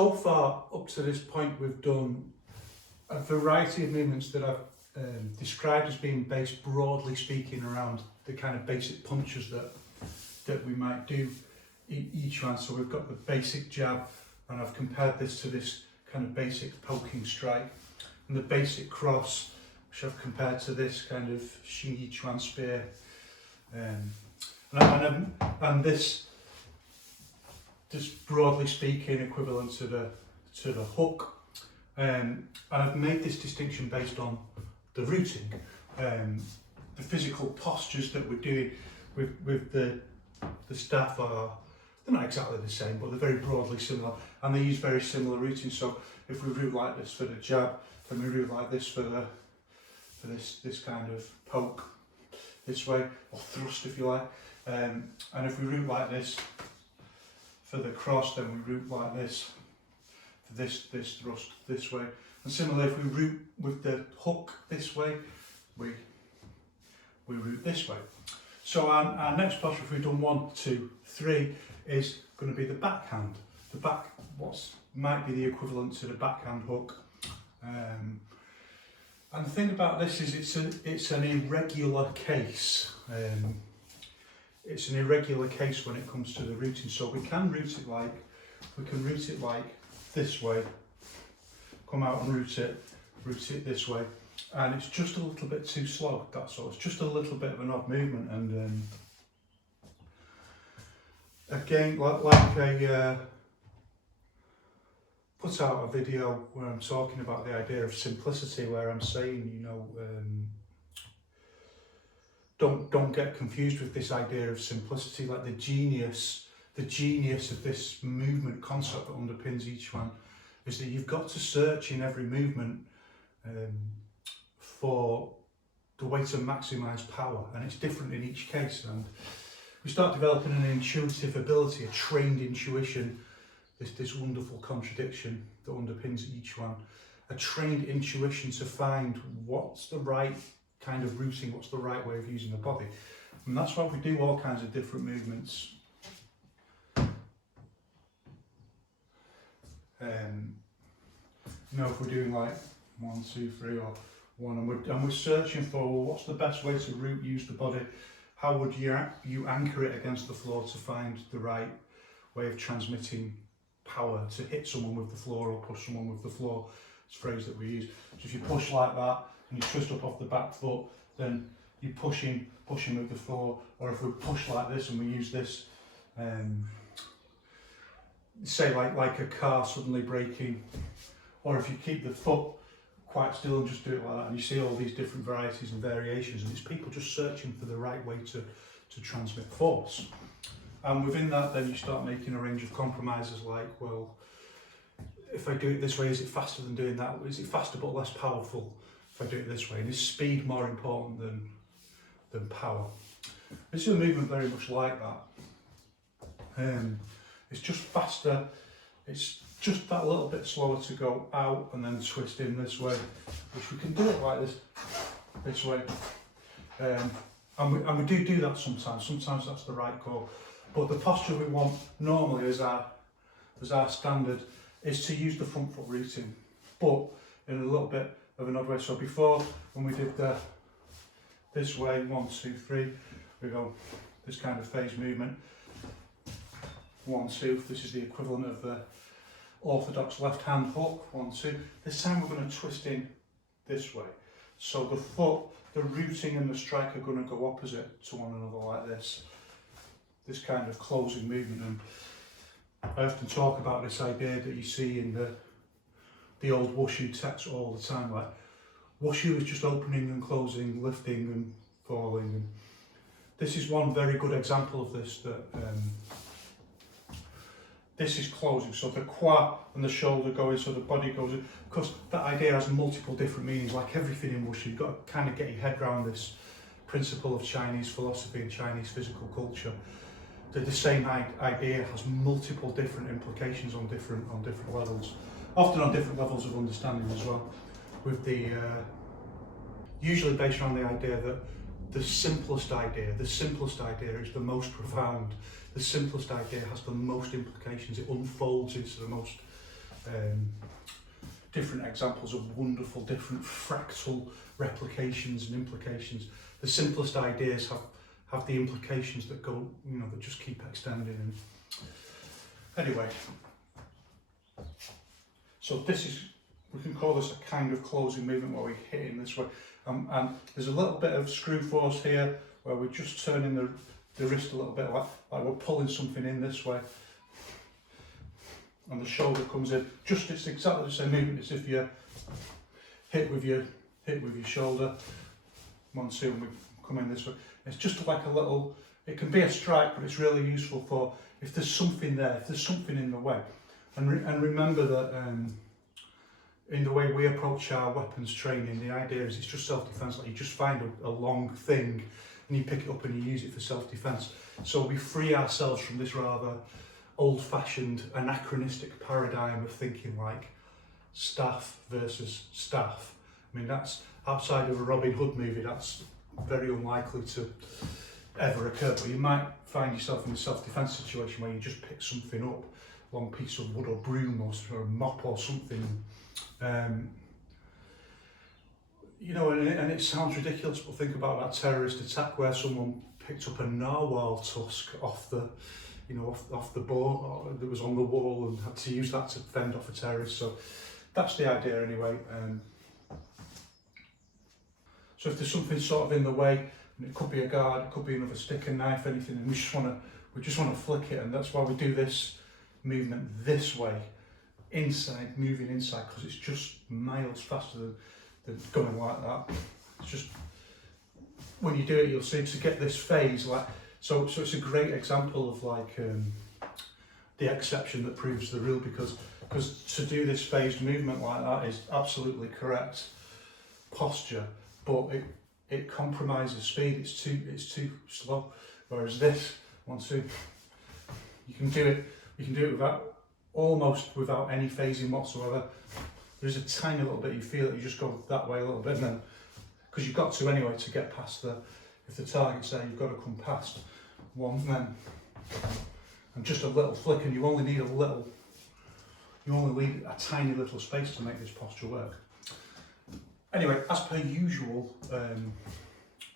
So far, up to this point, we've done a variety of movements that I've described as being based, broadly speaking, around the kind of basic punches that we might do each one. So we've got the basic jab, and I've compared this to this kind of basic poking strike, and the basic cross, which I've compared to this kind of Xing Yiquan spear, and this, just broadly speaking, equivalent to the hook. And I've made this distinction based on the rooting, the physical postures that we're doing with the staff they're not exactly the same, but they're very broadly similar, and they use very similar rooting. So if we root like this for the jab, then we root like this for this kind of poke this way, or thrust if you like, and if we root like this for the cross, then we root like this for this thrust this way. And similarly, if we root with the hook this way, we root this way. So our next posture, if we've done 1, 2, 3, is going to be the backhand. What might be the equivalent to the backhand hook. And the thing about this is it's an irregular case. It's an irregular case when it comes to the rooting. So we can root it like this way, come out and root it this way, and it's just a little bit too slow. That's all. It's just a little bit of an odd movement, and again, like I put out a video where I'm talking about the idea of simplicity, where I'm saying, you know, don't get confused with this idea of simplicity. Like the genius of this movement concept that underpins each one is that you've got to search in every movement for the way to maximize power, and it's different in each case. And we start developing an intuitive ability, a trained intuition, this wonderful contradiction that underpins each one, a trained intuition to find what's the right kind of rooting, what's the right way of using the body. And that's why we do all kinds of different movements. You know, if we're doing like 1, 2, 3, or 1, and we're searching for, well, what's the best way to use the body? How would you anchor it against the floor to find the right way of transmitting power to hit someone with the floor or push someone with the floor? It's a phrase that we use. So if you push like that and you twist up off the back foot, then you're pushing with the floor. Or if we push like this and we use this, say like a car suddenly braking, or if you keep the foot quite still and just do it like that, and you see all these different varieties and variations, and it's people just searching for the right way to transmit force. And within that, then you start making a range of compromises, like, well, if I do it this way, is it faster than doing that? Is it faster but less powerful if I do it this way? And is speed more important than power? This is a movement very much like that. It's just faster, it's just that little bit slower to go out and then twist in this way, which we can do it like this way. And we do that sometimes that's the right call. But the posture we want normally as our standard is to use the front foot rooting, but in a little bit of an odd way. So before, when we did this way, 1, 2, 3, we go this kind of phase movement. 1, 2, this is the equivalent of the orthodox left hand hook, 1, 2. This time we're going to twist in this way. So the foot, the rooting and the strike are going to go opposite to one another like this. This kind of closing movement. And I often talk about this idea that you see in the old wushu texts all the time, like wushu is just opening and closing, lifting and falling. And this is one very good example of this, that this is closing, so the qua and the shoulder go in, so the body goes in. Of course, that idea has multiple different meanings, like everything in wushu. You've got to kind of get your head around this principle of Chinese philosophy and Chinese physical culture. That the same idea has multiple different implications on different levels, often on different levels of understanding as well. With the usually based around the idea that the simplest idea is the most profound. The simplest idea has the most implications. It unfolds into the most different examples of wonderful different fractal replications and implications. The simplest ideas have the implications that go, that just keep extending. And anyway, so we can call this a kind of closing movement where we hit in this way. And there's a little bit of screw force here where we're just turning the wrist a little bit like we're pulling something in this way. And the shoulder comes in. It's exactly the same movement as if you hit with your shoulder. 1, 2, and we come in this way. It's just like a little, it can be a strike, but it's really useful for if there's something there, if there's something in the way. And remember that in the way we approach our weapons training, the idea is it's just self-defense. Like you just find a long thing and you pick it up and you use it for self-defense. So we free ourselves from this rather old-fashioned, anachronistic paradigm of thinking like staff versus staff. I mean, that's outside of a Robin Hood movie, that's very unlikely to ever occur, but you might find yourself in a self-defense situation where you just pick something up, a long piece of wood or broom or a mop or something, and it sounds ridiculous, but think about that terrorist attack where someone picked up a narwhal tusk off the board that was on the wall and had to use that to fend off a terrorist. So that's the idea anyway. So if there's something sort of in the way, and it could be a guard, it could be another stick, a knife, anything, and we just want to flick it, and that's why we do this movement this way, moving inside, because it's just miles faster than going like that. It's just, when you do it, you'll see to get this phase like. So it's a great example of like the exception that proves the rule, because to do this phased movement like that is absolutely correct posture, but it compromises speed. It's too slow. Whereas this, 1, 2, you can do it almost without any phasing whatsoever. There's a tiny little bit you feel it. You just go that way a little bit, and then because you've got to anyway to get past if the target's there, you've got to come past one, and just a little flick, and you only need a tiny little space to make this posture work. Anyway, as per usual,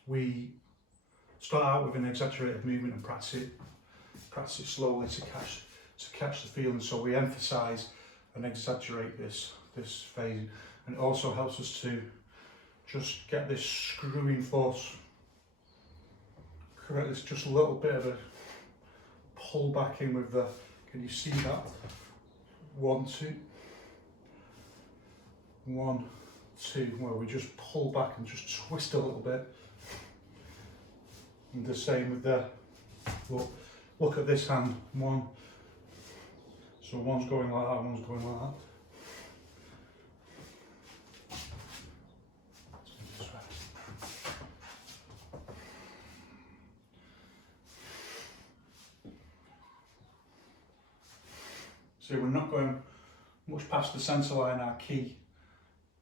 we start out with an exaggerated movement and practice it slowly to catch the feeling. So we emphasise and exaggerate this phase, and it also helps us to just get this screwing force correct. There's just a little bit of a pull back in with the, can you see that? 1, 2, 1, 2, where we just pull back and just twist a little bit. And the same with the, look at this hand, 1, so one's going like that, one's going like that. So we're not going much past the centre line, our key,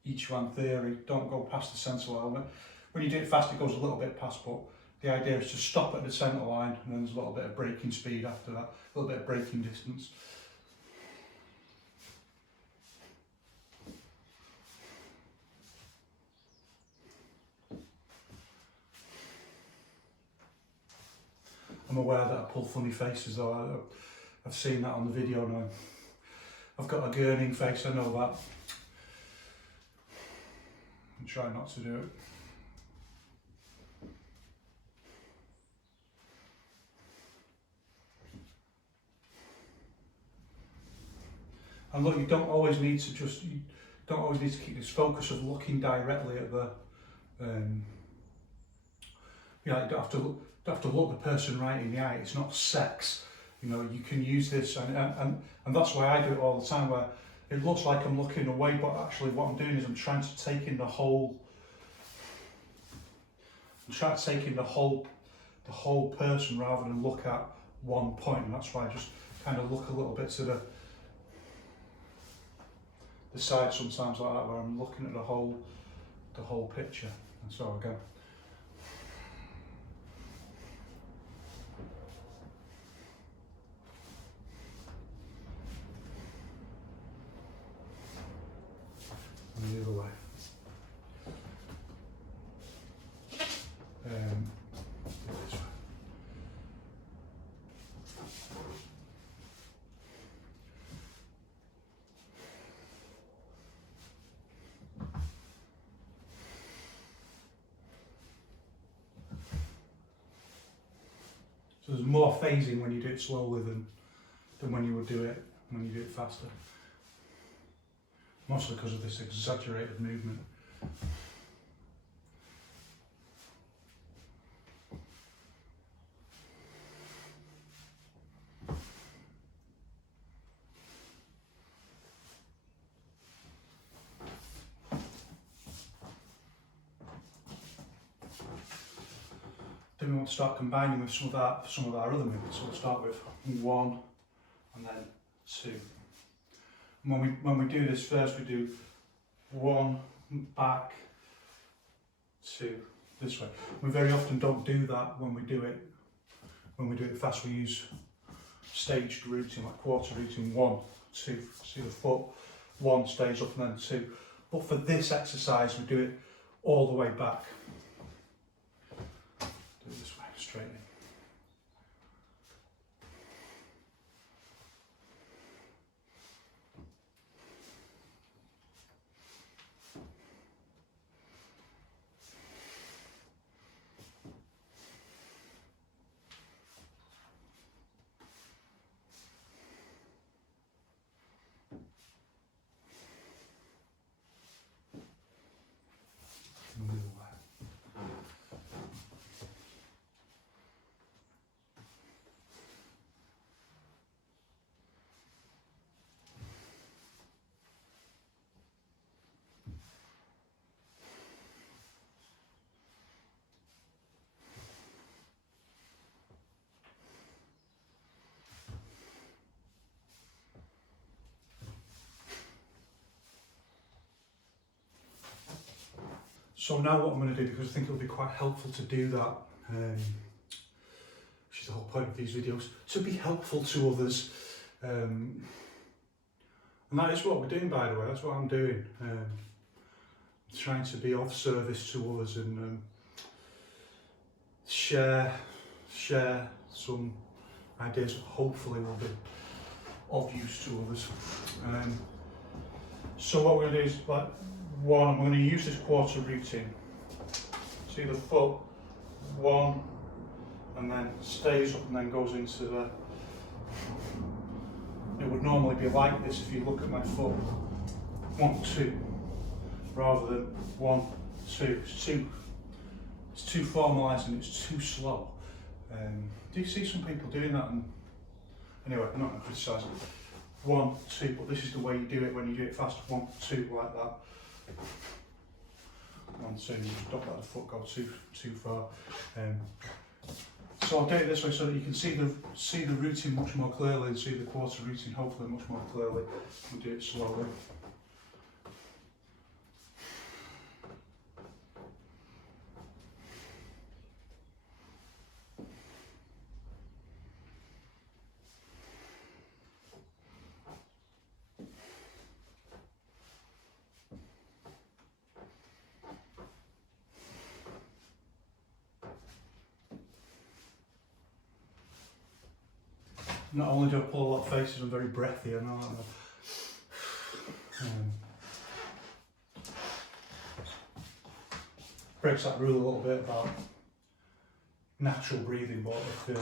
Yiquan theory, don't go past the centre line. When you do it fast, it goes a little bit past, but the idea is to stop at the centre line, and then there's a little bit of braking speed after that, a little bit of braking distance. I'm aware that I pull funny faces though, I've seen that on the video now. I've got a gurning face, I know that. I try not to do it. And look, you don't always need to keep this focus of looking directly at the, you don't have to look the person right in the eye. It's not sex. You can use this, and that's why I do it all the time, where it looks like I'm looking away, but actually what I'm doing is I'm trying to take in the whole person rather than look at one point, and that's why I just kind of look a little bit to the side sometimes like that, where I'm looking at the whole picture. And so again. So there's more phasing when you do it slowly than when you would do it when you do it faster. Mostly because of this exaggerated movement. Then we want to start combining with some of our other movements. So we'll start with 1 and then 2. And when we do this first, we do 1 back, 2 this way. We very often don't do that when we do it. When we do it fast, we use staged routing, like quarter routing, 1, 2. See the foot, 1 stays up and then 2. But for this exercise, we do it all the way back. Do it this way, straightening. So now what I'm going to do, because I think it'll be quite helpful to do that, which is the whole point of these videos, to be helpful to others. And that is what we're doing, by the way, that's what I'm doing. Trying to be of service to others and share some ideas that hopefully will be of use to others. So what we're going to do is, like, 1, I'm going to use this quarter routing. See the foot, 1, and then stays up and then goes into the... It would normally be like this if you look at my foot. 1, 2, rather than 1, 2. It's too formalised and it's too slow. Do you see some people doing that? And anyway, I'm not going to criticise it. 1, 2, but this is the way you do it when you do it fast. 1, 2, like that. 1, 2, and you just don't let the foot go too far. So I'll do it this way so that you can see the routing much more clearly and see the quarter routing hopefully much more clearly. We'll do it slowly. Not only do I pull a lot of faces, I'm very breathy, I know. Breaks that rule a little bit about natural breathing, but if,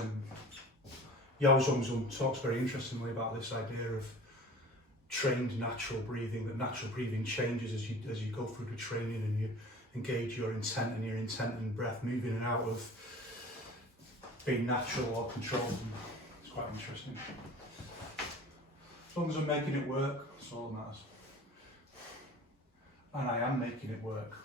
Yao Zhongzhun talks very interestingly about this idea of trained natural breathing, that natural breathing changes as you go through the training and you engage your intent and breath moving and out of being natural or controlled. Quite interesting. As long as I'm making it work, that's all that matters. And I am making it work.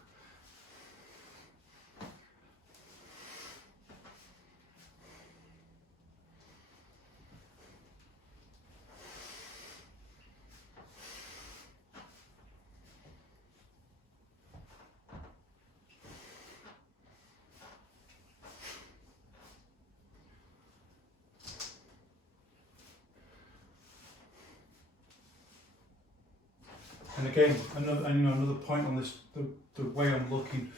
And again, another point on this, the way I'm looking,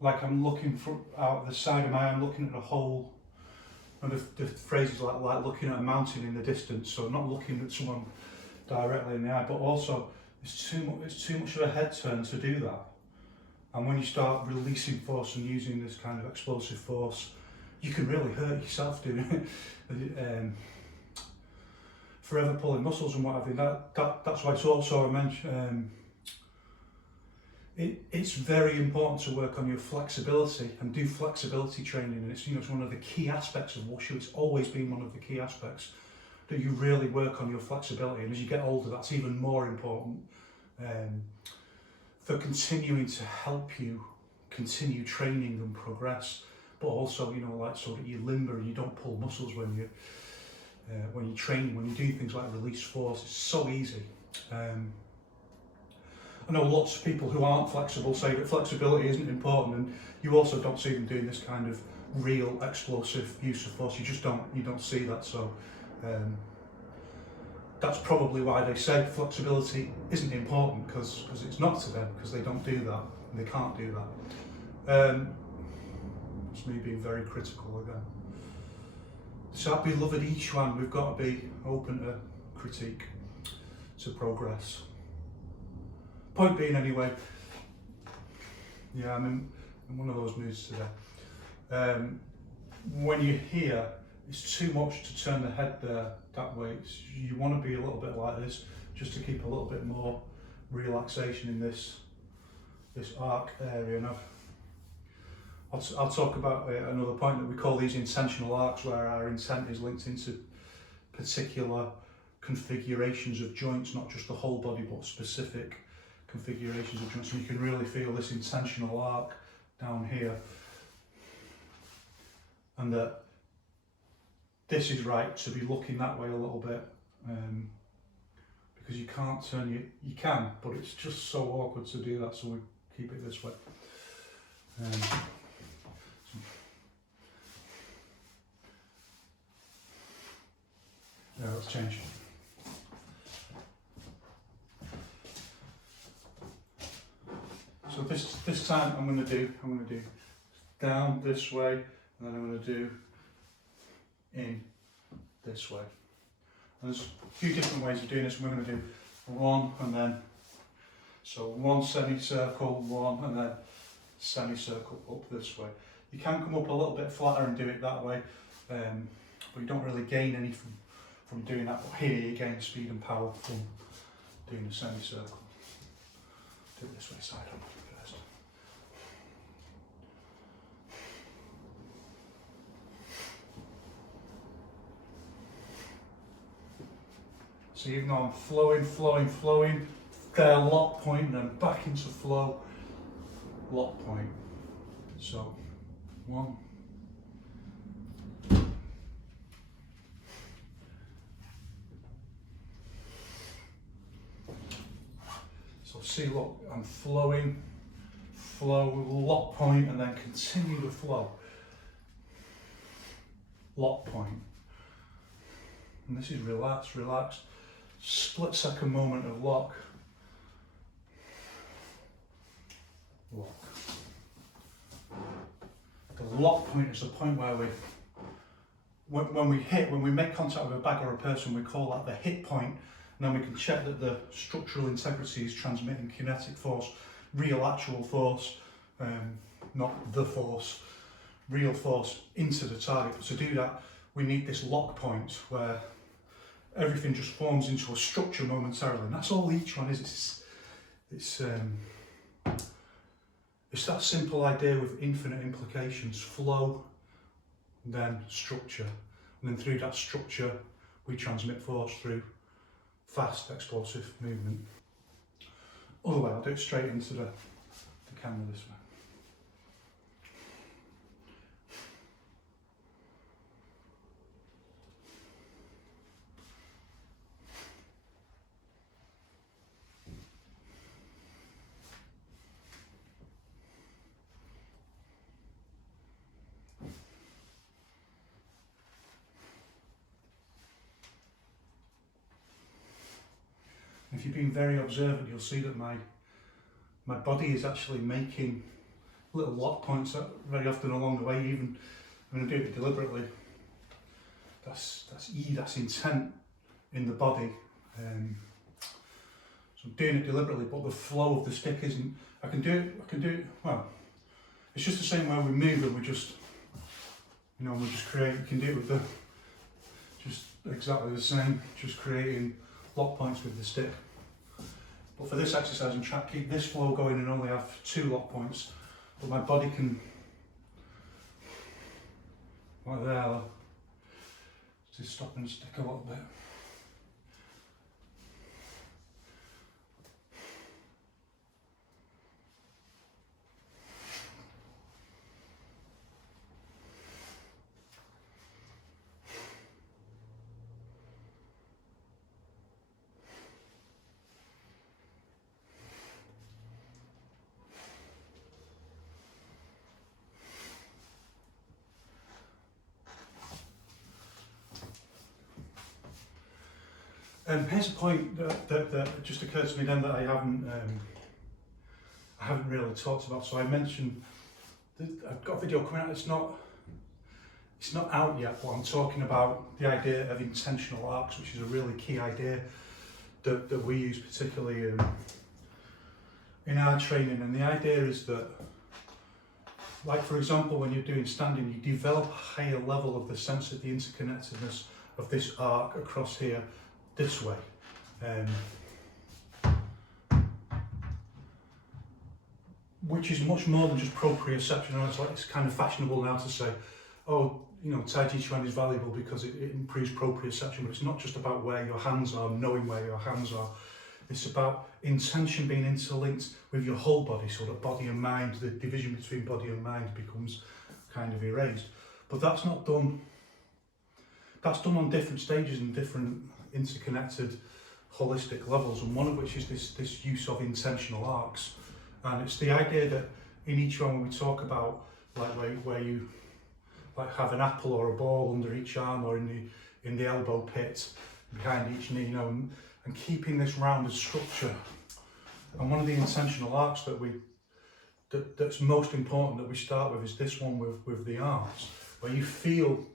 like I'm looking out the side of my eye, I'm looking at the whole, and the phrase is like looking at a mountain in the distance, so not looking at someone directly in the eye, but also it's too much of a head turn to do that. And when you start releasing force and using this kind of explosive force, you can really hurt yourself doing it. Forever pulling muscles and what have you. That's why it's also I mentioned. It's very important to work on your flexibility and do flexibility training, and it's it's one of the key aspects of wushu. It's always been one of the key aspects that you really work on your flexibility, and as you get older, that's even more important for continuing to help you continue training and progress. But also, like so that you're limber and you don't pull muscles when you train, when you do things like release force. It's so easy. I know lots of people who aren't flexible say that flexibility isn't important, and you also don't see them doing this kind of real explosive use of force. You don't see that. So that's probably why they say flexibility isn't important, because it's not to them, because they don't do that and they can't do that. It's me being very critical again. So our beloved Yiquan, we've got to be open to critique, to progress. Point being, anyway, yeah, I'm in one of those moods today. When you're here, it's too much to turn the head there that way. You want to be a little bit like this, just to keep a little bit more relaxation in this arc area. And I'll talk about another point that we call these intentional arcs, where our intent is linked into particular configurations of joints, not just the whole body, but specific configurations of joints. And you can really feel this intentional arc down here, and that this is right to be looking that way a little bit, because you can't turn you can, but it's just so awkward to do that, so we keep it this way. Yeah, let's change. So this time I'm going to do down this way, and then I'm going to do in this way. And there's a few different ways of doing this. We're going to do one, and then so one semicircle, one, and then semicircle up this way. You can come up a little bit flatter and do it that way, but you don't really gain any from doing that. But here you gain speed and power from doing a semicircle. Do it this way, side on first. So even though I'm flowing, there, lock point, and then back into flow, lock point. So, one. So see, look, I'm flowing, flow, lock point, and then continue to flow. Lock point. And this is relaxed. Split second moment of lock. Lock. The lock point is the point where when we make contact with a bag or a person, we call that the hit point, and then we can check that the structural integrity is transmitting kinetic force, real actual force, not the force, real force into the target. But to do that, we need this lock point where everything just forms into a structure momentarily, and that's all each one is. It's that simple idea with infinite implications: flow, then structure, and then through that structure we transmit force through fast explosive movement. Other way, I'll do it straight into the camera this way. If you've been very observant, you'll see that my body is actually making little lock points very often along the way. Even I'm going to do it deliberately. That's intent in the body. So I'm doing it deliberately, but the flow of the stick isn't. I can do it, well, it's just the same way we move and we just, you know, we just create, you can do it with the, just exactly the same, just creating lock points with the stick. But for this exercise, I'm trying to keep this flow going and only have 2 lock points, but my body can, like there, just stop and stick a little bit. Here's a point that just occurred to me then that I haven't really talked about. So I mentioned that I've got a video coming out. It's not out yet, but I'm talking about the idea of intentional arcs, which is a really key idea that we use particularly in our training. And the idea is that, like for example, when you're doing standing, you develop a higher level of the sense of the interconnectedness of this arc across here this way. Which is much more than just proprioception. It's kind of fashionable now to say, oh, you know, Tai Chi Chuan is valuable because it improves proprioception, but it's not just about where your hands are, knowing where your hands are. It's about intention being interlinked with your whole body, so that body and mind, the division between body and mind becomes kind of erased. But that's not done, that's done on different stages and different interconnected holistic levels, and one of which is this use of intentional arcs. And it's the idea that in each one, when we talk about like where you like have an apple or a ball under each arm or in the elbow pit behind each knee, you know, and keeping this rounded structure. And one of the intentional arcs that's most important that we start with is this one with the arms, where you feel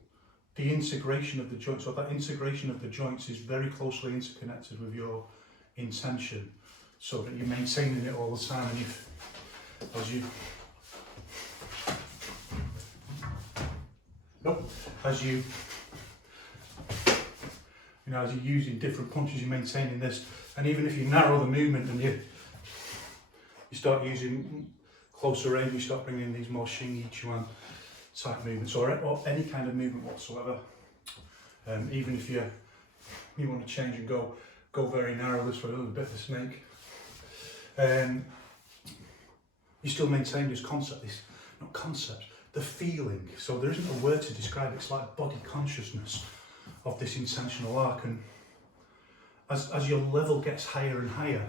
the integration of the joints. So that integration of the joints is very closely interconnected with your intention, so that you're maintaining it all the time. And as you're using different punches, you're maintaining this. And even if you narrow the movement and you start using closer range, you start bringing in these more Xing Yiquan type movements, or any kind of movement whatsoever. Even if you want to change and go very narrow this way, a little bit of a snake, you still maintain this concept, the feeling. So there isn't a word to describe it. It's like body consciousness of this intentional arc. And as your level gets higher and higher,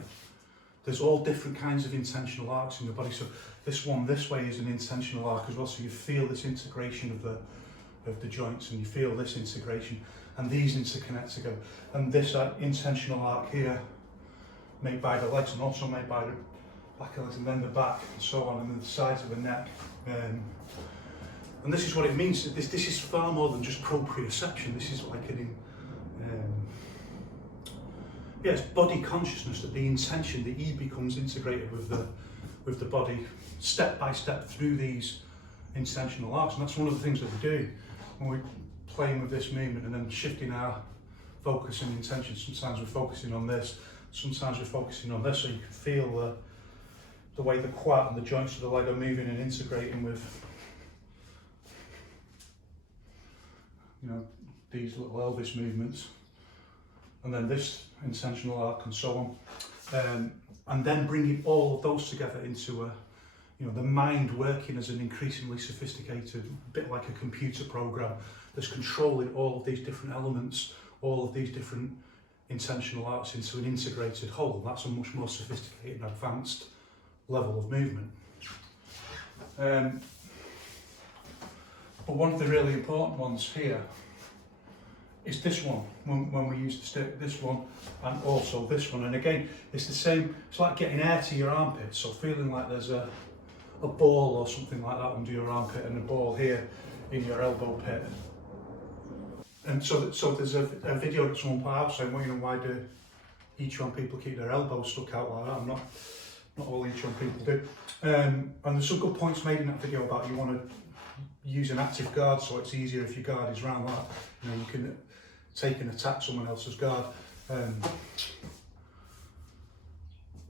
there's all different kinds of intentional arcs in the body. So this one this way is an intentional arc as well. So you feel this integration of the joints, and you feel this integration, and these interconnect together. And this intentional arc here, made by the legs and also made by the back of the legs, and then the back and so on, and then the sides of the neck. And this is what it means. This is far more than just proprioception. This is like it's body consciousness, that the intention, the E becomes integrated with the body step by step through these intentional arcs. And that's one of the things that we do when we're playing with this movement and then shifting our focus and intention. Sometimes we're focusing on this, sometimes we're focusing on this, so you can feel the way the quad and the joints of the leg are moving and integrating with, you know, these little Elvis movements, and then this intentional arc and so on, and then bringing all of those together into the mind working as an increasingly sophisticated, bit like a computer program that's controlling all of these different elements, all of these different intentional arcs into an integrated whole. That's a much more sophisticated and advanced level of movement. But one of the really important ones here is this one, when we use the stick, this one, and also this one. And again, it's the same, it's like getting air to your armpit, so feeling like there's a ball or something like that under your armpit, and a ball here in your elbow pit. And so there's a video that someone put out saying, well, you know, why do Yiquan people keep their elbows stuck out like that. Not all Yiquan people do. And there's some good points made in that video about you want to use an active guard, so it's easier if your guard is round like that. You know, you can take and attack someone else's guard.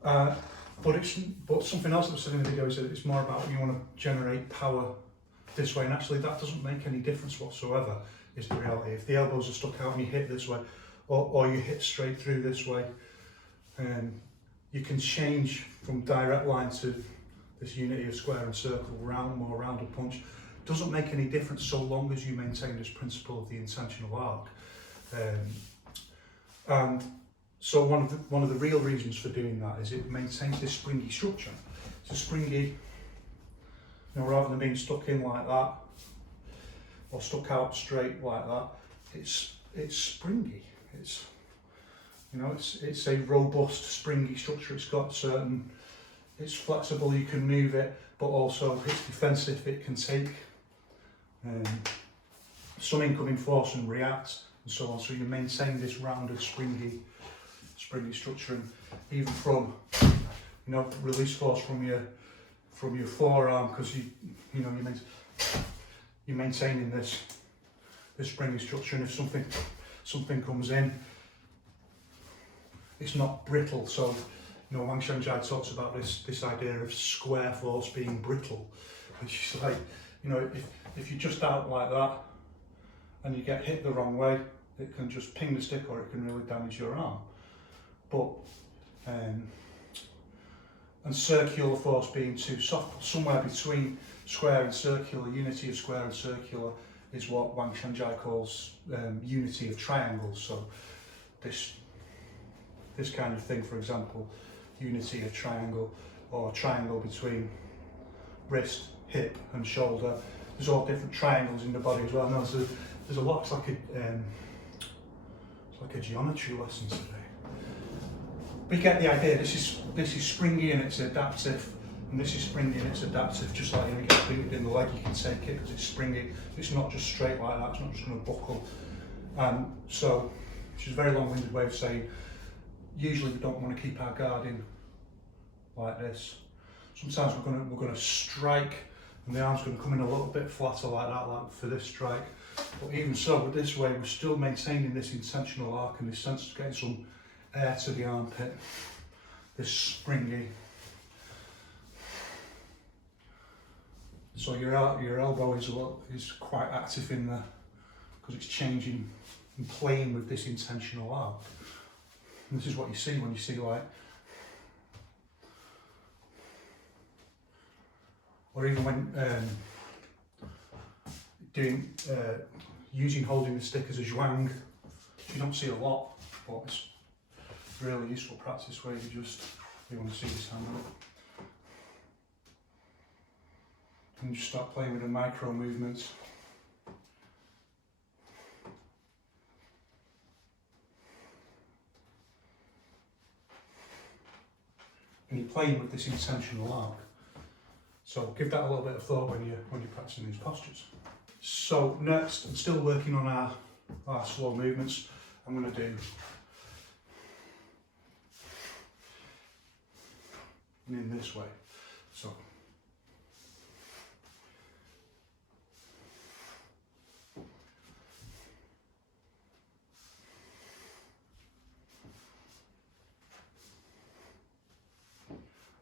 But something else that was said in the video is that it's more about you want to generate power this way, and actually that doesn't make any difference whatsoever, is the reality. If the elbows are stuck out and you hit this way, or you hit straight through this way, you can change from direct line to this unity of square and circle, more rounded punch. Doesn't make any difference so long as you maintain this principle of the intentional arc. And so one of the real reasons for doing that is it maintains this springy structure. It's a springy, you know, rather than being stuck in like that or stuck out straight like that, it's springy. It's, you know, it's a robust, springy structure. It's flexible, you can move it, but also it's defensive. It can take some incoming force and react and so on. So you maintain this rounded, springy structure, and even from, you know, release force from your forearm, because you're maintaining this springy structure, and if something comes in, it's not brittle. So, you know, Wang Shangjai talks about this idea of square force being brittle, which is like, you know, if you're just out like that and you get hit the wrong way, it can just ping the stick, or it can really damage your arm. But and circular force being too soft, somewhere between square and circular, unity of square and circular, is what Wang Shangjai calls unity of triangles. So this kind of thing, for example, unity of triangle, or triangle between wrist, hip and shoulder. There's all different triangles in the body as well. No, there's a lot. It's like a geometry lesson today. But you get the idea. This is springy and it's adaptive, and this is springy and it's adaptive. Just like, you know, you get booted in the leg, you can take it because it's springy. It's not just straight like that. It's not just going to buckle. So, which is a very long-winded way of saying, usually we don't want to keep our guard in like this. Sometimes we're going to strike, and the arm's going to come in a little bit flatter like that, like for this strike. But even so, with this way, we're still maintaining this intentional arc and this sense of getting some air to the armpit. This springy. So your elbow is quite active in there, because it's changing and playing with this intentional arc. And this is what you see when you see, like, or even when holding the stick as a zhuang. You don't see a lot, but it's really useful practice where you want to see this hand up. And just start playing with the micro movements. And you're playing with this intentional arc. So give that a little bit of thought when you're practicing these postures. So next, I'm still working on our slow movements. I'm going to do in this way. So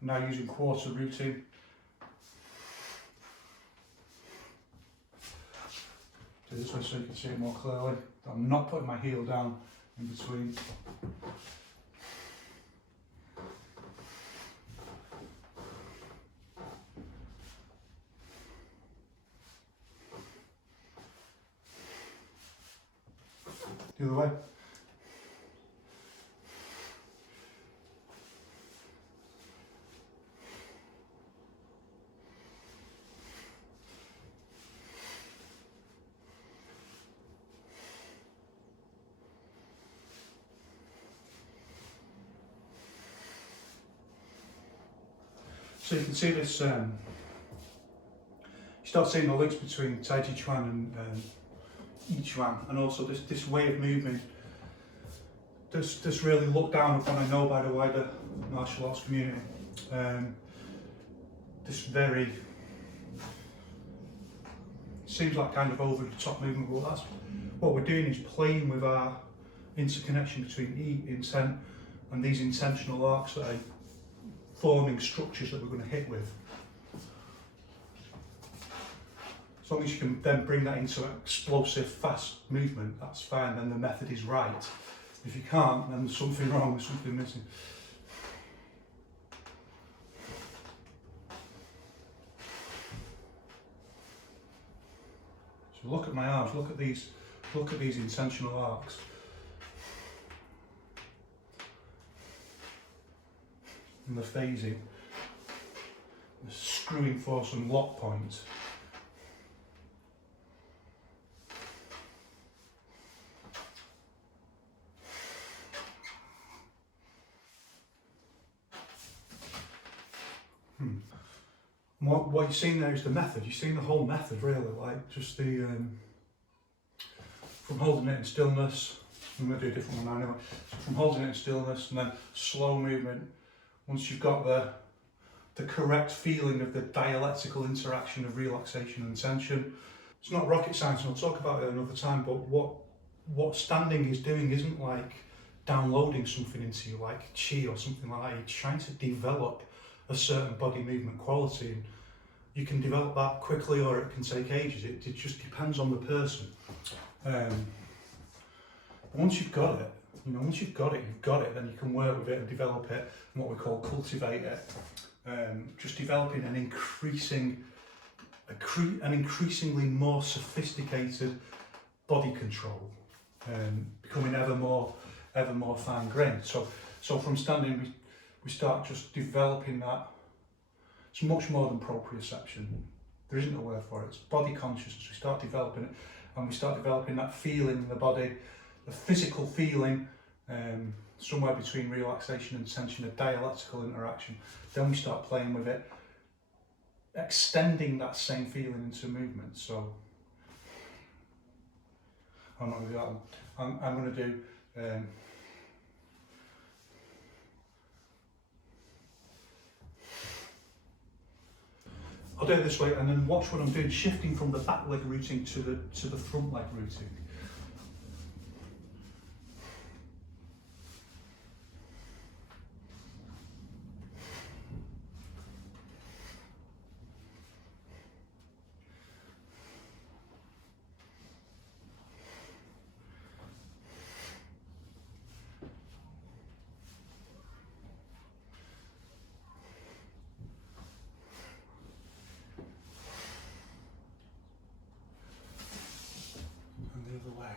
now using quarter routing. Do this way so you can see it more clearly. I'm not putting my heel down in between. The other way. So you can see this, you start seeing the links between Tai Chi Chuan and Yiquan, and also this way of moving that's really looked down upon, I know, by the wider martial arts community. This very seems like kind of over the top movement, but that's what we're doing, is playing with our interconnection between E, intent, and these intentional arcs that are forming structures that we're going to hit with. As long as you can then bring that into explosive, fast movement, that's fine, then the method is right. If you can't, then there's something wrong, there's something missing. So look at my arms, look at these intentional arcs. And the phasing, the screwing force and lock point. What you're seeing there is the method. You're seeing the whole method, really, like just the from holding it in stillness. I'm going to do a different one now anyway. So from holding it in stillness and then slow movement. Once you've got the correct feeling of the dialectical interaction of relaxation and tension. It's not rocket science, and I'll talk about it another time, but what standing is doing isn't like downloading something into you, like chi or something like that. It's trying to develop a certain body movement quality, and you can develop that quickly or it can take ages. It just depends on the person. Once you've got it, once you've got it, then you can work with it and develop it, and what we call cultivate it. Just developing an increasingly more sophisticated body control, becoming ever more fine-grained. So from standing, we start just developing that. It's much more than proprioception. There isn't a word for it. It's body consciousness. We start developing it, and we start developing that feeling in the body, the physical feeling, somewhere between relaxation and tension, a dialectical interaction. Then we start playing with it, extending that same feeling into movement. So I'm not going to do that one. I'm going to do I'll do it this way, and then watch what I'm doing, shifting from the back leg routing to the front leg routing. The other way.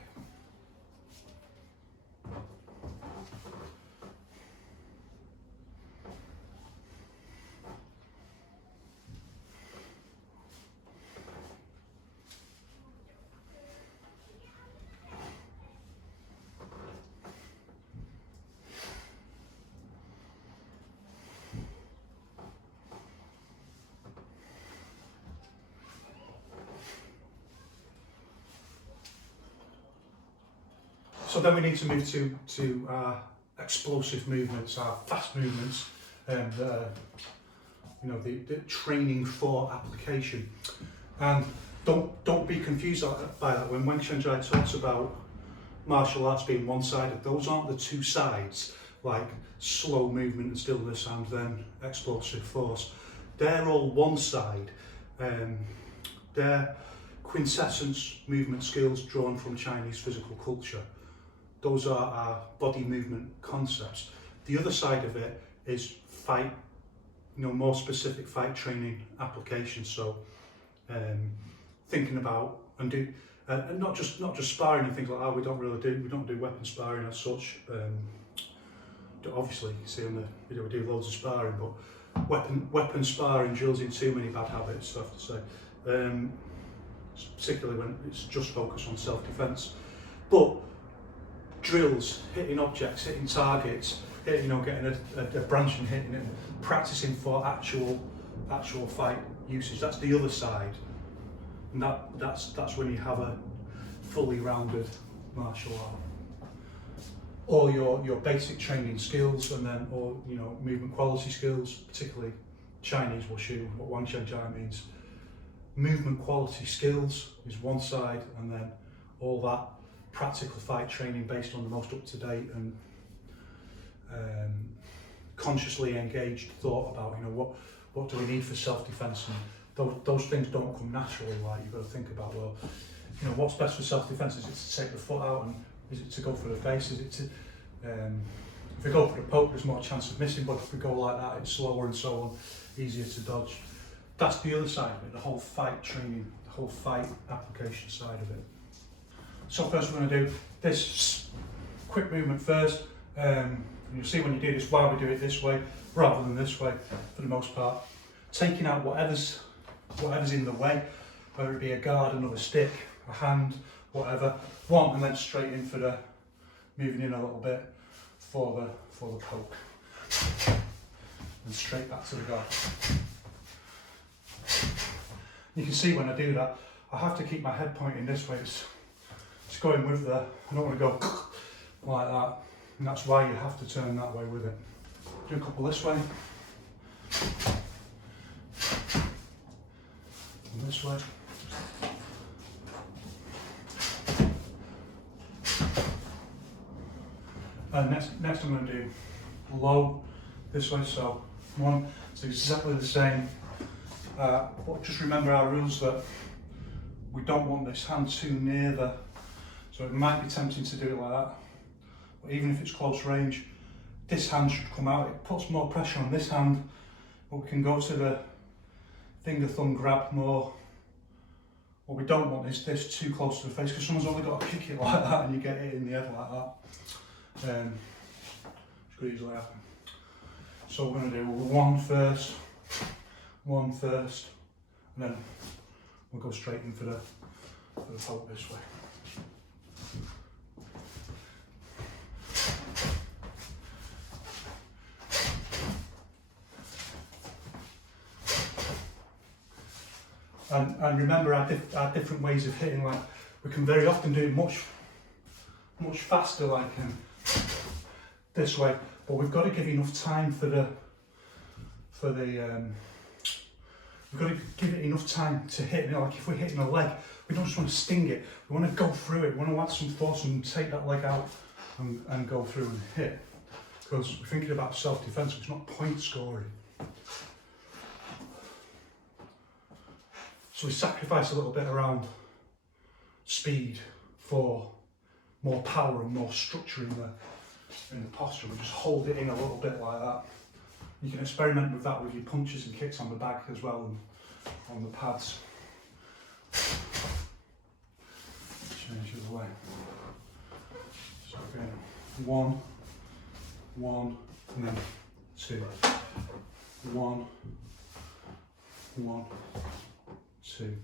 So then we need to move to our explosive movements, our fast movements, and the training for application. And don't be confused by that. When Weng Shenjai talks about martial arts being one-sided, those aren't the two sides, like slow movement and stillness and then explosive force. They're all one side. They're quintessence movement skills drawn from Chinese physical culture. Those are our body movement concepts. The other side of it is fight, more specific fight training applications. So thinking about and not just sparring and things like that. We don't do weapon sparring as such. Obviously, you see on the video we do loads of sparring, but weapon sparring drills in too many bad habits, I have to say. Particularly when it's just focused on self-defense. But drills, hitting objects, hitting targets, getting a branch and hitting it, practicing for actual fight usage. That's the other side, and that's when you have a fully rounded martial art. all your basic training skills, and then all movement quality skills, particularly Chinese wushu, what Wang Shen Jai means. Movement quality skills is one side, and then all that practical fight training based on the most up-to-date and consciously engaged thought about what do we need for self-defense, and those things don't come naturally. Like, you've got to think about, well, what's best for self-defense? Is it to take the foot out, and is it to go for the face? Is it to if we go for the poke, there's more chance of missing, but if we go like that, it's slower and so on, easier to dodge. That's the other side of it, the whole fight training, the whole fight application side of it. So first we're going to do this quick movement first. And you'll see when you do this why we do it this way rather than this way for the most part. Taking out whatever's in the way, whether it be a guard, another stick, a hand, whatever. One, and then straight in for the moving in a little bit for the poke. And straight back to the guard. You can see when I do that, I have to keep my head pointing this way. It's going with I don't want to go like that, and that's why you have to turn that way with it. Do a couple this way, and this way. And next I'm going to do low this way, so one, it's exactly the same. But just remember our rules that we don't want this hand too near so it might be tempting to do it like that. But even if it's close range, this hand should come out. It puts more pressure on this hand, but we can go to the finger thumb grab more. What we don't want is this too close to the face, because someone's only got to kick it like that and you get it in the head like that. Which could easily happen. So we're going to do one first, and then we'll go straight in for the poke this way. And remember our different ways of hitting. Like, we can very often do it much faster, like this way, but we've got to give enough time we've got to give it enough time to hit. Like, if we're hitting a leg, we don't just want to sting it, we want to go through it, we want to add some force and take that leg out and go through and hit, because we're thinking about self-defense, it's not point scoring. So we sacrifice a little bit around speed for more power and more structure in the posture. We just hold it in a little bit like that. You can experiment with that with your punches and kicks on the back as well, and on the pads. Change the other way. So again, one, and then two. One, two.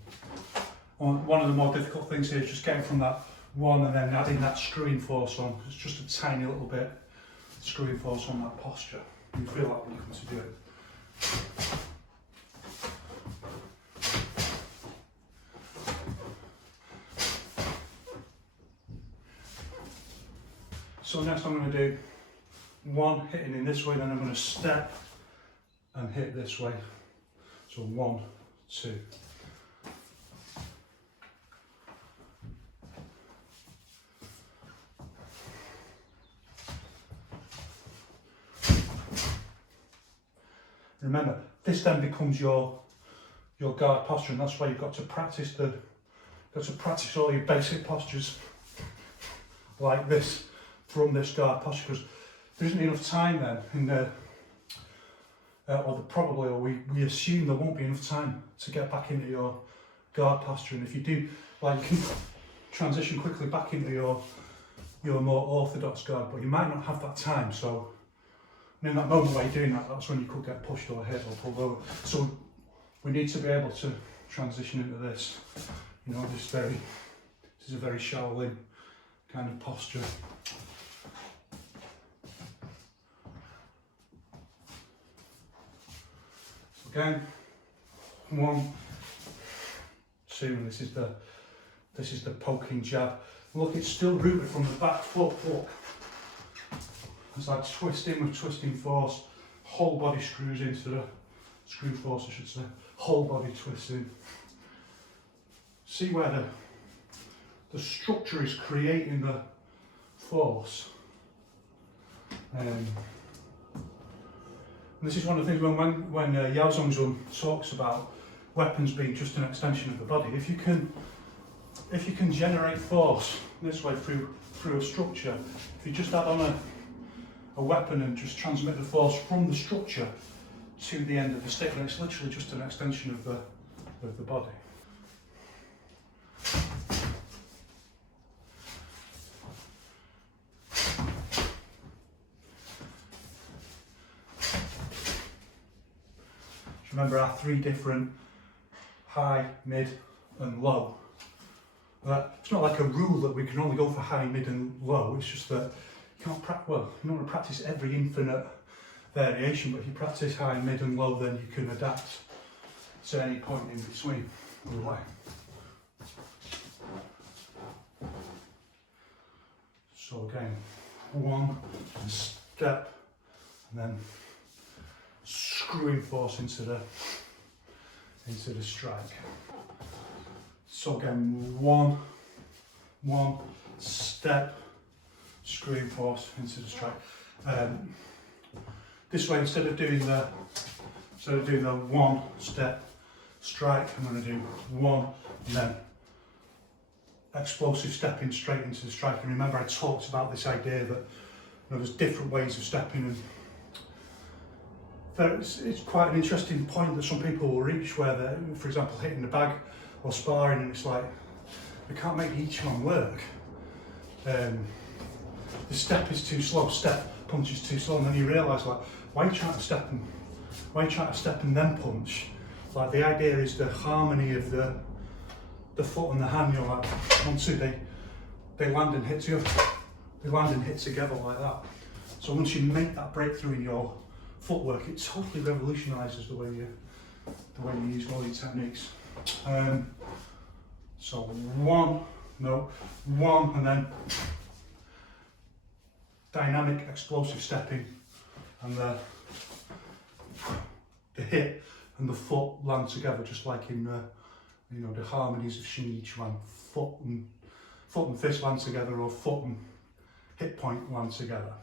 One of the more difficult things here is just getting from that one and then adding that screwing force on. It's just a tiny little bit screwing force on that posture. You feel that when you come to do it. So next I'm going to do one hitting in this way, then I'm going to step and hit this way. So 1, 2. Remember, this then becomes your guard posture, and that's why you've got to practice all your basic postures like this from this guard posture, because there isn't enough time then in the we assume there won't be enough time to get back into your guard posture, and if you do, like, you can transition quickly back into your more orthodox guard, but you might not have that time. So in that moment where you're doing that, that's when you could get pushed or hit or pulled over. So we need to be able to transition into this. This is a very Shaolin kind of posture. So again, 1, 2, and this is the poking jab. Look, it's still rooted from the back foot. Look, as I twist in with twisting force, whole body screws into the, screw force I should say, whole body twists in. See where the structure is creating the force. And this is one of the things when Yao Zhongzhun talks about weapons being just an extension of the body. If you can generate force this way through a structure, if you just add on a weapon and just transmit the force from the structure to the end of the stick, then it's literally just an extension of the body. Remember our three different high, mid and low. It's not like a rule that we can only go for high, mid and low, it's just that you can't practice, well, you don't want to practice every infinite variation, but if you practice high, mid and low, then you can adapt to any point in between. So again, one step and then screwing force into the strike. So again, one step, screwing force into the strike. This way, instead of doing the one step strike, I'm going to do one and then explosive stepping straight into the strike. And remember, I talked about this idea that there's different ways of stepping, and it's quite an interesting point that some people will reach where they're, for example, hitting the bag or sparring, and it's like we can't make each one work. The step is too slow, step, punch is too slow, and then you realise, like, why are you trying to step and then punch? Like, the idea is the harmony of the foot and the hand. You're like, 1, 2, they land and hit together. They land and hit together like that. So once you make that breakthrough in your footwork, it totally revolutionises the way you use all these techniques. So one, and then dynamic explosive stepping, and the hip and the foot land together, just like in the harmonies of Xing Yiquan. Foot and fist land together, or foot and hip point land together.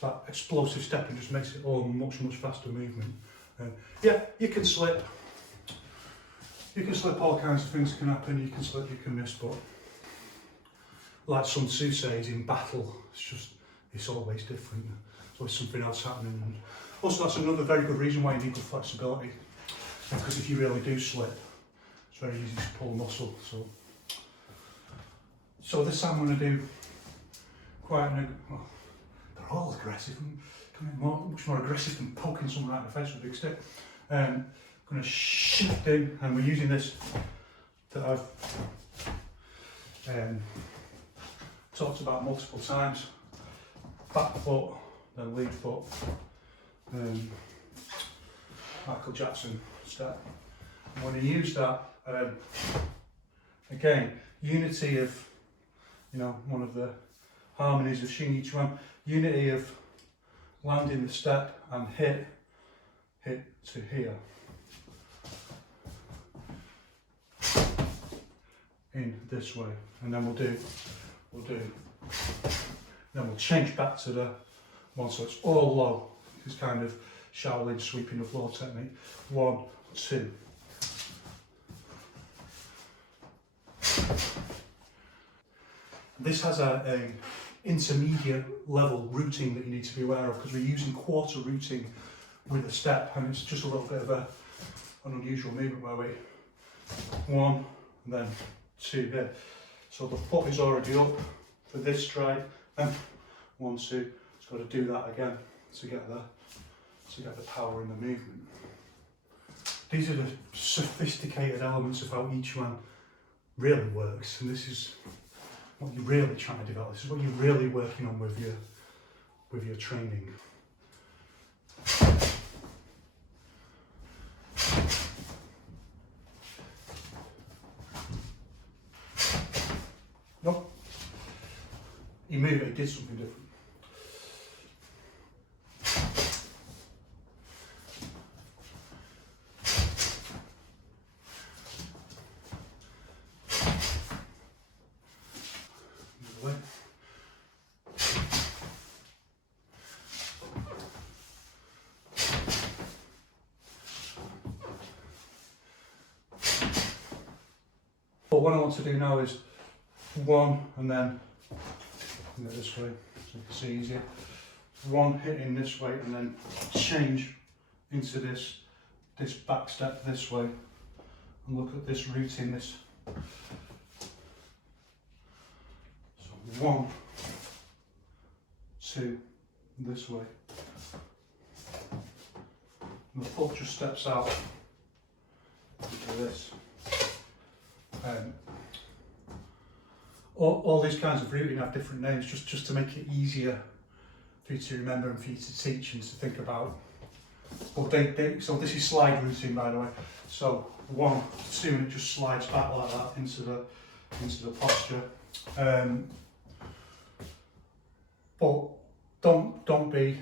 That explosive stepping just makes it all much faster movement. Yeah, you can slip. All kinds of things can happen. You can slip, you can miss, but like Sun Tzu says, in battle, it's always different. There's always something else happening. And also, that's another very good reason why you need good flexibility, because if you really do slip, it's very easy to pull muscle. So this time I'm going to do quite they're all aggressive, much more aggressive than poking someone right in the face with a big stick. I'm going to shift in, and we're using this that I've talked about multiple times. Back foot, then lead foot, Michael Jackson step. I'm going to use that, again, unity of, one of the harmonies of Xing Yiquan, unity of landing the step and hit to here. In this way, and then we'll change back to the one, so it's all low. This kind of Shaolin sweeping the floor technique. 1, 2. This has a intermediate level routing that you need to be aware of, because we're using quarter routing with a step, and it's just a little bit of an unusual movement where we 1 and then 2 here. So the foot is already up for this strike, then 1, 2. It's got to do that again to get the power in the movement. These are the sophisticated elements of how each one really works, and this is what you're really trying to develop. This is what you're really working on with with your training. Nope. He moved it, he did something different. Another way. But what I want to do now is one and then this way, so you can see easier. One hitting this way and then change into this back step this way, and look at this routine. This. So 1, 2, this way. And the foot just steps out into this. All these kinds of routing have different names just to make it easier for you to remember and for you to teach and to think about. But so this is slide routing, by the way. So 1, 2, and it just slides back like that into the posture. But don't be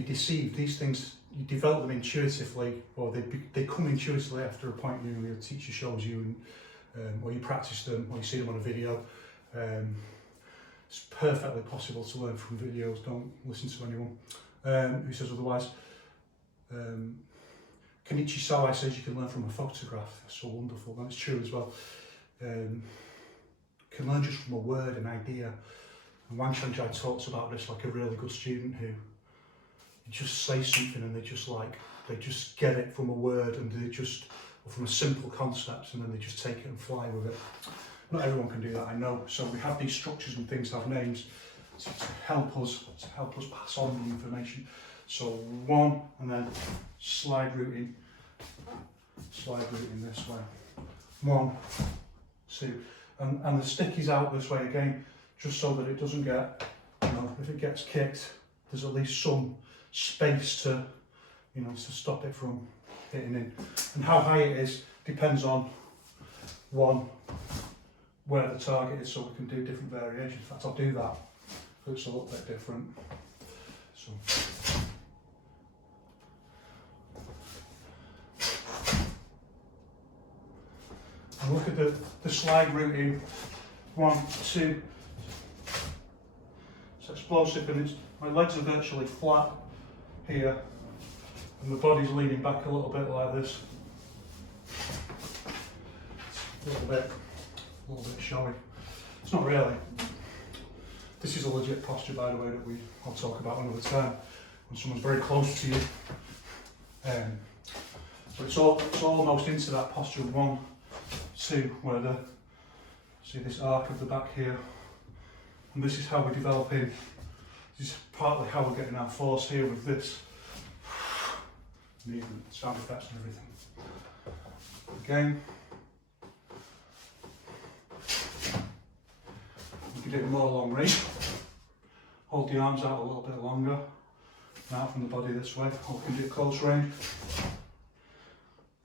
deceived. These things, you develop them intuitively, or they come intuitively after a point. Your teacher shows you, and or you practice them, or you see them on a video. It's perfectly possible to learn from videos. Don't listen to anyone who says otherwise. Kenichi Sawai says you can learn from a photograph. That's so wonderful, and it's true as well. You can learn just from a word, an idea. And Wang Shangjai talks about this like a really good student who just say something and they just get it from a word, and or from a simple concept, and then they just take it and fly with it. Not everyone can do that, I know. So we have these structures and things have names to help us pass on the information. So 1 and then slide routing this way. 1, 2, and the stick is out this way again, just so that it doesn't get, if it gets kicked, there's at least some space to stop it from hitting in. And how high it is depends on where the target is, so we can do different variations. In fact, I'll do that, so it's a little bit different. So. And look at the slide routing. 1, 2. It's explosive, and my legs are virtually flat here, and the body's leaning back a little bit like this. A little bit showy. It's not really. This is a legit posture, by the way, that I'll talk about another time when someone's very close to you. But it's almost into that posture. 1, 2, where see this arc of the back here, and this is how we're developing. This is partly how we're getting our force here with this movement, sound effects and everything. Again, you can do it more long range. Hold the arms out a little bit longer, and out from the body this way. Or we can do it close range.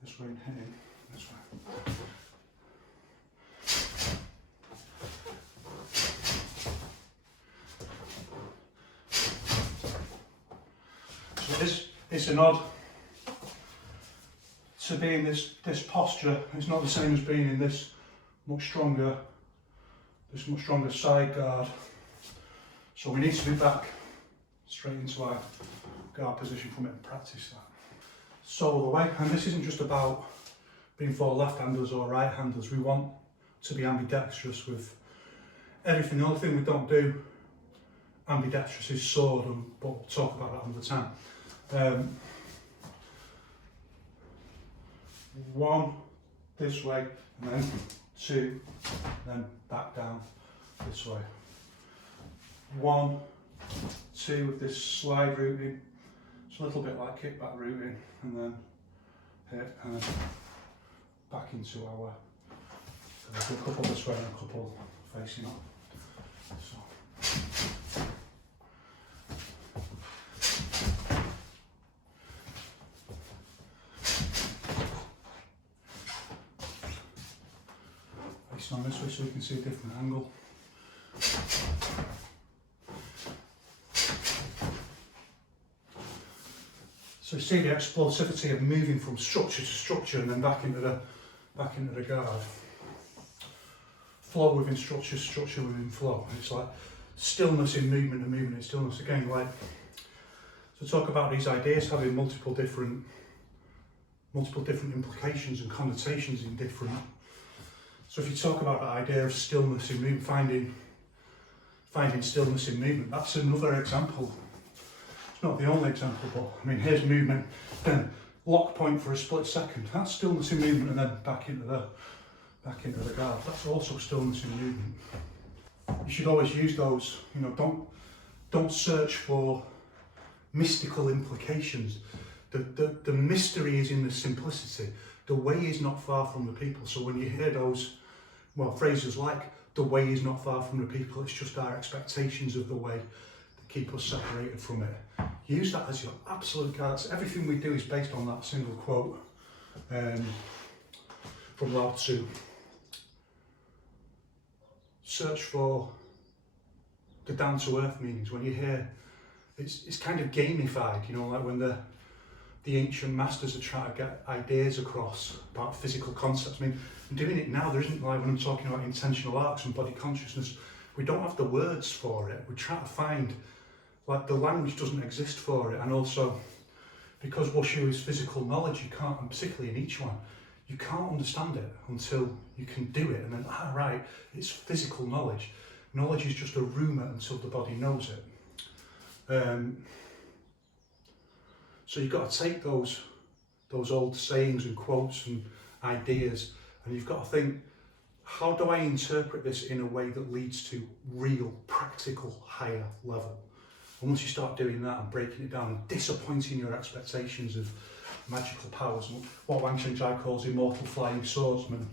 This way and hitting this way. It's an odd to be in this posture. It's not the same as being in this much stronger side guard. So we need to be back straight into our guard position from it and practice that. So the way, and this isn't just about being for left-handers or right-handers. We want to be ambidextrous with everything. The only thing we don't do ambidextrous is sword, but we'll talk about that another time. 1 this way, and then 2, then back down this way. 1, 2 with this slide routing. It's a little bit like kickback routing, and then hit and then back into our. So we'll do a couple this way and a couple facing up. So. focus on this way so you can see a different angle. So see the explosivity of moving from structure to structure and then back into the guard. Flow within structure, structure within flow. It's like stillness in movement and movement in stillness. Again, like, so talk about these ideas having multiple different implications and connotations in different. So if you talk about the idea of stillness in movement, finding stillness in movement, that's another example. It's not the only example, but I mean, here's movement, then lock point for a split second. That's stillness in movement, and then back into the guard. That's also stillness in movement. You should always use those. You know, don't search for mystical implications. The mystery is in the simplicity. The way is not far from the people. So when you hear those, well, phrases like the way is not far from the people, it's just our expectations of the way that keep us separated from it. Use that as your absolute guide. Everything we do is based on that single quote from Lao Tzu. Search for the down-to-earth meanings. When you hear, it's kind of gamified, you know, like when the ancient masters are trying to get ideas across about physical concepts. I mean, I'm doing it now. There isn't, like when I'm talking about intentional arcs and body consciousness, we don't have the words for it. We try to find, like, the language doesn't exist for it. And also, because Wushu is physical knowledge, you can't, and particularly in Yiquan, you can't understand it until you can do it. And then, right, it's physical knowledge. Knowledge is just a rumour until the body knows it. So you've got to take those old sayings and quotes and ideas, and you've got to think, how do I interpret this in a way that leads to real, practical, higher level? And once you start doing that and breaking it down and disappointing your expectations of magical powers, what Wang Shengjai calls immortal flying swordsmen,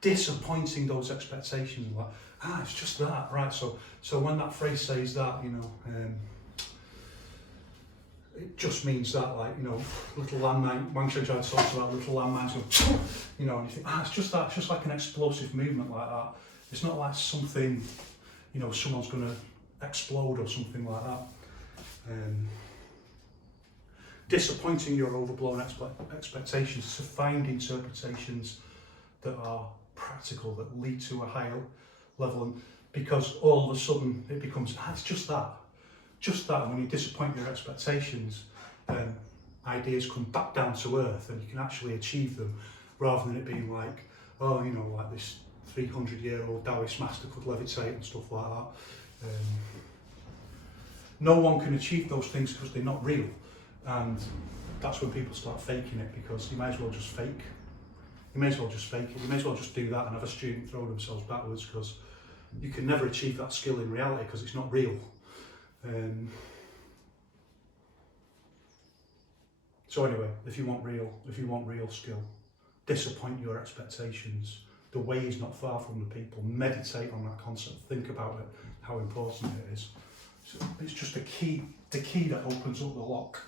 disappointing those expectations, like, it's just that, right? So when that phrase says that, you know, it just means that, like, you know, little landmine. Wang Shengjai talks about little landmines going, you know, and you think, it's just that, it's just like an explosive movement like that. It's not like something, you know, someone's going to explode or something like that. Disappointing your overblown expectations, to find interpretations that are practical, that lead to a higher level, and because all of a sudden it becomes, it's just that. Just that, and when you disappoint your expectations, then ideas come back down to earth and you can actually achieve them, rather than it being like, oh, you know, like this 300-year-old Taoist master could levitate and stuff like that. No one can achieve those things because they're not real, and that's when people start faking it, because you may as well just fake. You may as well just fake it. You may as well just do that and have a student throw themselves backwards, because you can never achieve that skill in reality because it's not real. So anyway, if you want real skill, disappoint your expectations. The way is not far from the people. Meditate on that concept. Think about it, how important it is. So it's just the key that opens up the lock.